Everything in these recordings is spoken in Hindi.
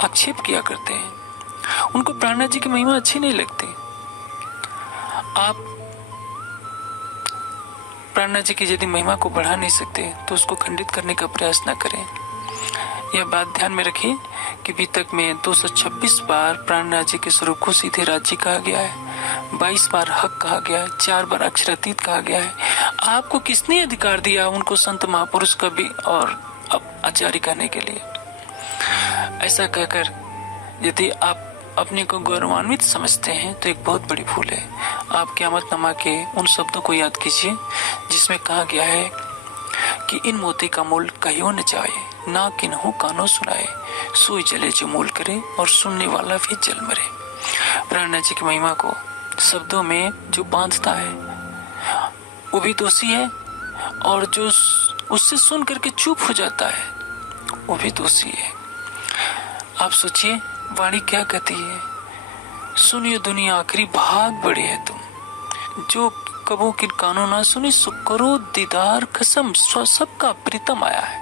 आक्षेप किया करते हैं। उनको प्राणनाथ जी की महिमा अच्छी नहीं लगती। आप प्राणनाथ जी की यदि महिमा को बढ़ा नहीं सकते तो उसको खंडित करने का प्रयास न करें। यह बात ध्यान में रखिए कि अभी तक में 226 बार प्राणनाथ जी के स्वरूप को सीधे राज्य कहा गया है, 22 बार हक कहा गया है, 4 बार अक्षरातीत कहा गया है। आपको किसने अधिकार दिया उनको संत महापुरुष कवि और आचार्य कहने के लिए? ऐसा कहकर यदि आप अपने को गौरवान्वित समझते हैं तो एक बहुत बड़ी भूल है। आप क़यामतनामा के उन शब्दों को याद कीजिए जिसमें कहा गया है कि इन मोती का मूल कहियो न जाए, ना किन्हों कानों सुनाए, सोई जले जो मूल करे और सुनने वाला भी जल मरे। प्राणनाथ जी की महिमा को शब्दों में जो बांधता है वो भी दोषी है, और जो उससे सुन करके चुप हो जाता है वो भी दोषी है। आप सोचिए वाणी क्या कहती है, सुनियो दुनिया आखिरी भाग बड़े है तुम, जो कबो किन कानों ना सुनी सो करो दीदार कसम, सबका प्रीतम आया है,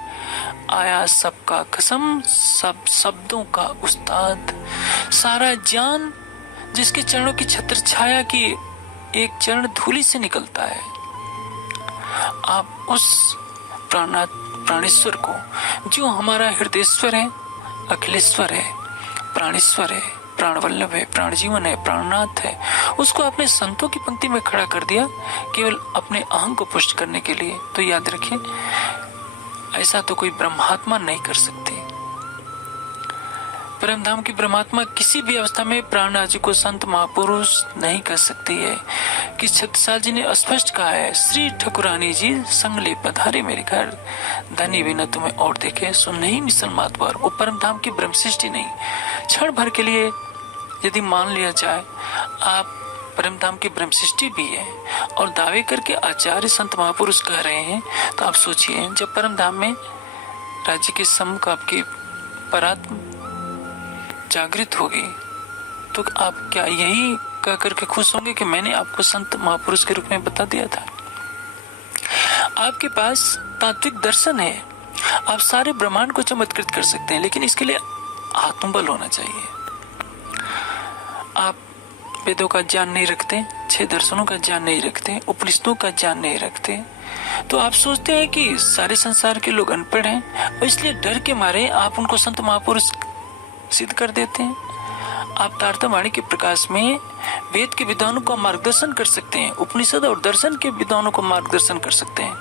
आया सबका कसम, सब शब्दों का उस्ताद, सारा ज्ञान जिसके चरणों की छत्र छाया की एक चरण धूलि से निकलता है। आप उस प्राणेश्वर को जो हमारा हृदयेश्वर है, अखिलेश्वर है, प्राणेश्वर है, प्राणवल्लभ है, प्राणजीवन है, प्राणनाथ है, उसको अपने संतों की पंक्ति में खड़ा कर दिया केवल अपने अहं को पुष्ट करने के लिए। तो याद रखिए ऐसा तो कोई ब्रह्मात्मा नहीं कर सकते। परमधाम की ब्रह्मात्मा किसी भी अवस्था में प्राणनाथ जी को संत महापुरुष नहीं कर सकती है। कि छत्रसाल जी ने स्पष्ट कहा है, श्री ठकुरानी जी संग ले पधारे मेरे घर, धनी बिना तुम्हें और देखे सो नहीं मिसल मात पर। वो परमधाम की ब्रह्म सृष्टि नहीं, क्षण भर के लिए यदि मान लिया जाए आप परमधाम की ब्रह्म सृष्टि भी है और दावे करके आचार्य संत महापुरुष कह रहे हैं, तो आप सोचिए जब परमधाम में राज्य के सम्मुख आपकी परात्म जागृत होगी तो आप क्या यही कह करके खुश होंगे कि मैंने आपको संत महापुरुष के रूप में बता दिया था? आपके पास तात्विक दर्शन है, आप सारे ब्रह्मांड को चमत्कृत कर सकते हैं, लेकिन इसके लिए आत्मबल होना चाहिए। आप वेदों का ज्ञान नहीं रखते, 6 दर्शनों का ज्ञान नहीं रखते, उपनिषदों का ज्ञान नहीं रखते, तो आप सोचते हैं कि सारे संसार के लोग अनपढ़ हैं और इसलिए डर के मारे आप उनको संत महापुरुष सिद्ध कर देते हैं। आप तारतम्यवाणी के प्रकाश में वेद के विद्वानों का मार्गदर्शन कर सकते हैं, उपनिषद और दर्शन के विद्वानों को मार्गदर्शन कर सकते हैं,